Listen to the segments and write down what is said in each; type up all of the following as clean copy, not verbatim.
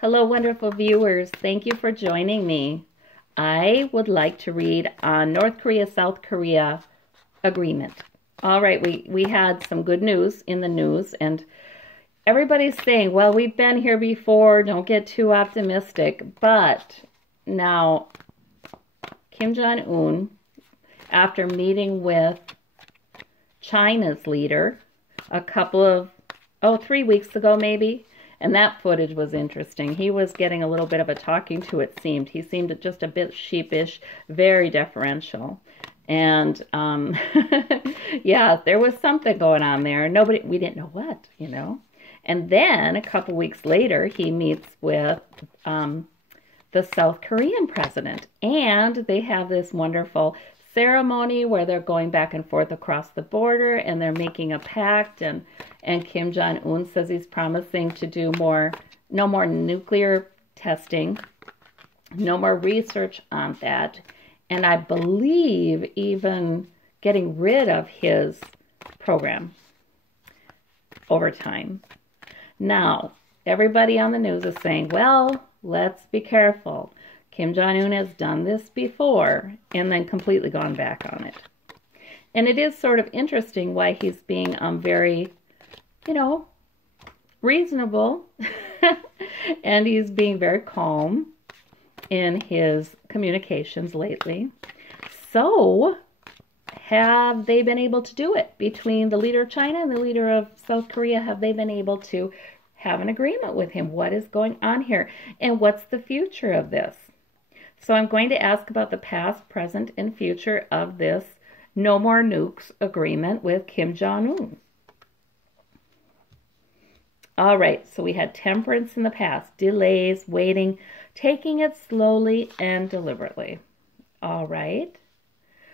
Hello, wonderful viewers. Thank you for joining me. I would like to read on North Korea-South Korea agreement. All right, we had some good news in the news, and everybody's saying, well, we've been here before, don't get too optimistic. But now, Kim Jong-Un, after meeting with China's leader a couple of, 3 weeks ago maybe, and that footage was interesting. He was getting a little bit of a talking to, it seemed. He seemed just a bit sheepish, very deferential. And, yeah, there was something going on there. We didn't know what, And then a couple weeks later, he meets with the South Korean president. And they have this wonderful ceremony where they're going back and forth across the border, and they're making a pact, and Kim Jong-Un says he's promising to do no more nuclear testing, no more research on that, and I believe even getting rid of his program over time. Now, everybody on the news is saying, well, let's be careful. Kim Jong-Un has done this before and then completely gone back on it. And it is sort of interesting why he's being very, reasonable. And he's being very calm in his communications lately. So, have they been able to do it? Between the leader of China and the leader of South Korea, have they been able to have an agreement with him? What is going on here? And what's the future of this? So I'm going to ask about the past, present, and future of this no more nukes agreement with Kim Jong-un. All right, so we had temperance in the past, delays, waiting, taking it slowly and deliberately. All right.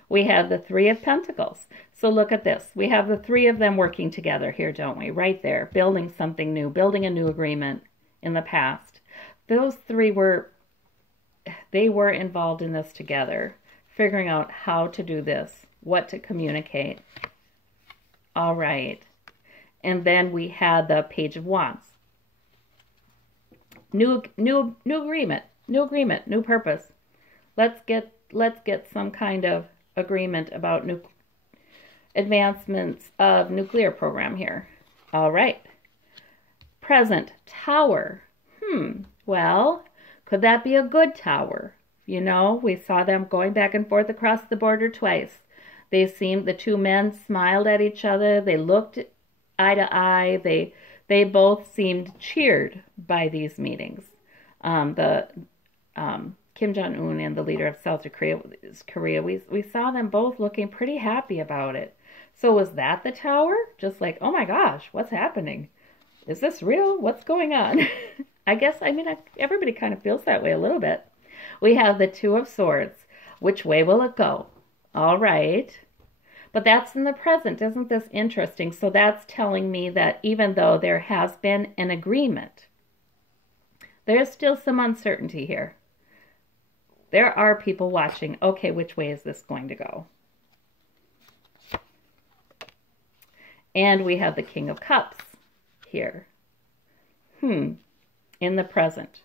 We have the Three of Pentacles. So look at this. We have the three of them working together here, don't we? Right there, building something new, building a new agreement in the past. Those three were involved in this together, figuring out how to do this, what to communicate. All right. And then we had the Page of Wands. New agreement, new purpose. Let's get some kind of agreement about advancements of nuclear program here. All right. Present, Tower. Well, could that be a good tower? We saw them going back and forth across the border twice. The two men smiled at each other. They looked eye to eye. They both seemed cheered by these meetings. Kim Jong-Un and the leader of South Korea, we saw them both looking pretty happy about it. So was that the tower? Just like, oh my gosh, what's happening? Is this real? What's going on? I guess, everybody kind of feels that way a little bit. We have the Two of Swords. Which way will it go? All right. But that's in the present. Isn't this interesting? So that's telling me that even though there has been an agreement, there's still some uncertainty here. There are people watching. Okay, which way is this going to go? And we have the King of Cups here. In the present.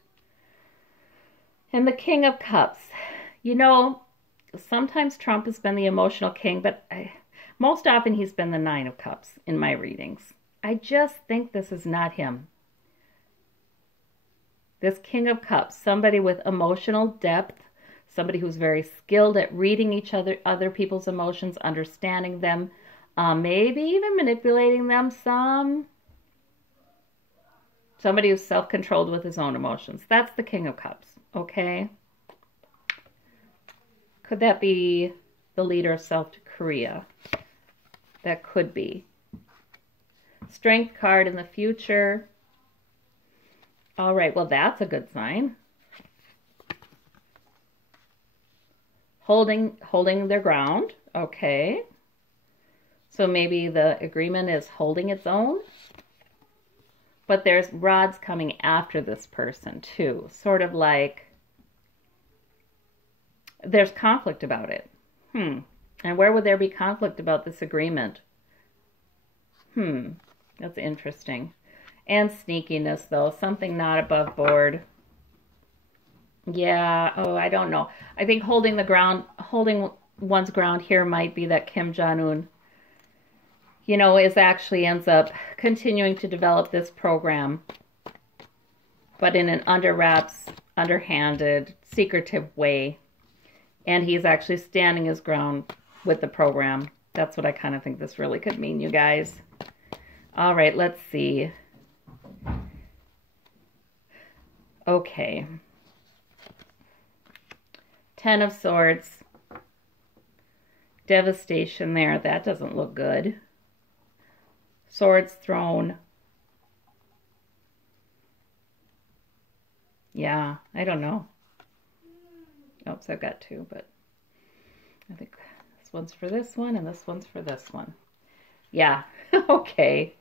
And the King of Cups. Sometimes Trump has been the emotional king, but most often he's been the Nine of Cups in my readings. I just think this is not him. This King of Cups, somebody with emotional depth, somebody who's very skilled at reading other people's emotions, understanding them, maybe even manipulating them some. Somebody who's self-controlled with his own emotions. That's the King of Cups, okay? Could that be the leader of South Korea? That could be. Strength card in the future. All right, well, that's a good sign. Holding their ground, okay. So maybe the agreement is holding its own. But there's rods coming after this person, too. Sort of like there's conflict about it. And where would there be conflict about this agreement? That's interesting. And sneakiness, though. Something not above board. Yeah, oh, I don't know. I think holding one's ground here might be that Kim Jong-Un, is actually ends up continuing to develop this program, but in an under wraps, underhanded, secretive way. And he's actually standing his ground with the program. That's what I kind of think this really could mean, you guys. All right, let's see. Okay. 10 of Swords. Devastation there. That doesn't look good. Swords thrown. Yeah, I don't know. Oops, I've got two, but I think this one's for this one and this one's for this one. Yeah, okay.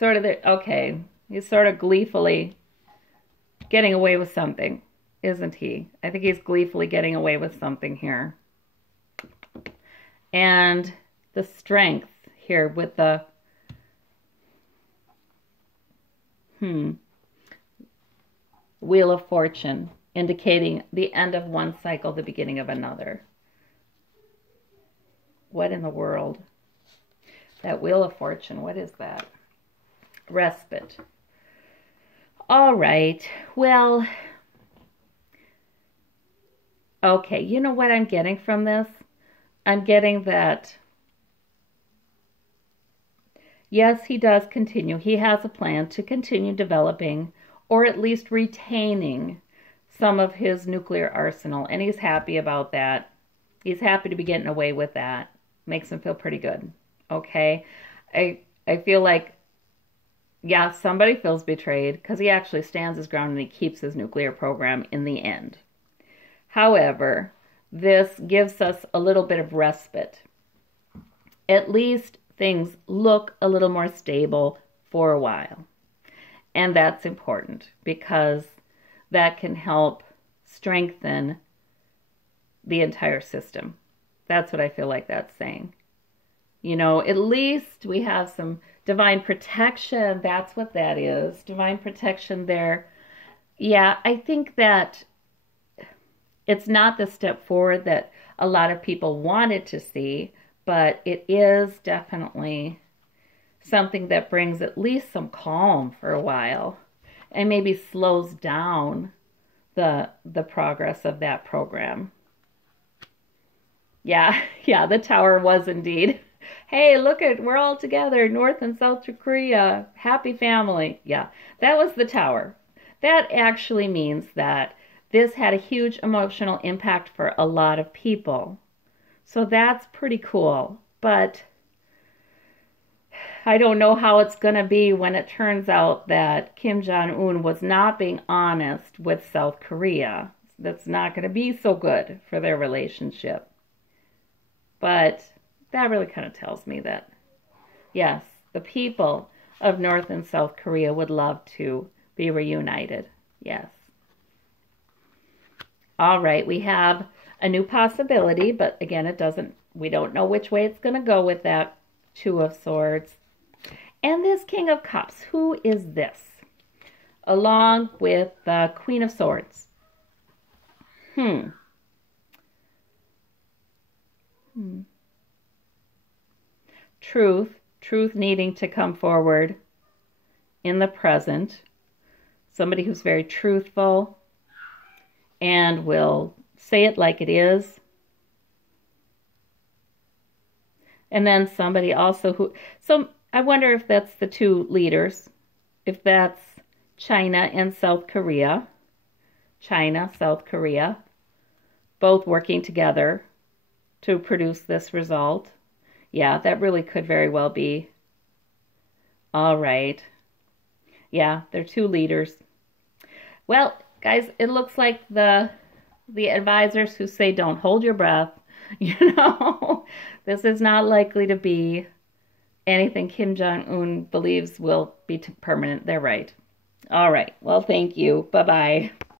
Okay. He's sort of gleefully getting away with something, isn't he? I think he's gleefully getting away with something here. And the strength here with the Wheel of Fortune, indicating the end of one cycle, the beginning of another. What in the world? That Wheel of Fortune, what is that? Respite. All right, well, okay, you know what I'm getting from this? I'm getting that, yes, he does continue. He has a plan to continue developing, or at least retaining, some of his nuclear arsenal, and he's happy about that. He's happy to be getting away with that. Makes him feel pretty good, okay? I feel like, yeah, somebody feels betrayed because he actually stands his ground and he keeps his nuclear program in the end. However, this gives us a little bit of respite. At least things look a little more stable for a while. And that's important because that can help strengthen the entire system. That's what I feel like that's saying. At least we have some divine protection. That's what that is. Divine protection there. Yeah, I think that it's not the step forward that a lot of people wanted to see, but it is definitely something that brings at least some calm for a while and maybe slows down the progress of that program. Yeah, the tower was indeed. Hey, look we're all together, North and South Korea, happy family. Yeah, that was the tower. That actually means that this had a huge emotional impact for a lot of people. So that's pretty cool. But I don't know how it's going to be when it turns out that Kim Jong-Un was not being honest with South Korea. That's not going to be so good for their relationship. But that really kind of tells me that, yes, the people of North and South Korea would love to be reunited. Yes. All right, we have a new possibility, but again, we don't know which way it's going to go with that Two of Swords. And this King of Cups, who is this? Along with the Queen of Swords. Truth needing to come forward in the present. Somebody who's very truthful and will say it like it is. And then somebody also I wonder if that's the two leaders, if that's China and South Korea. China, South Korea, both working together to produce this result. Yeah, that really could very well be. All right. Yeah, they're two leaders. Well, guys, it looks like the advisors who say don't hold your breath, this is not likely to be anything Kim Jong-un believes will be permanent. They're right. All right. Well, thank you. Bye-bye.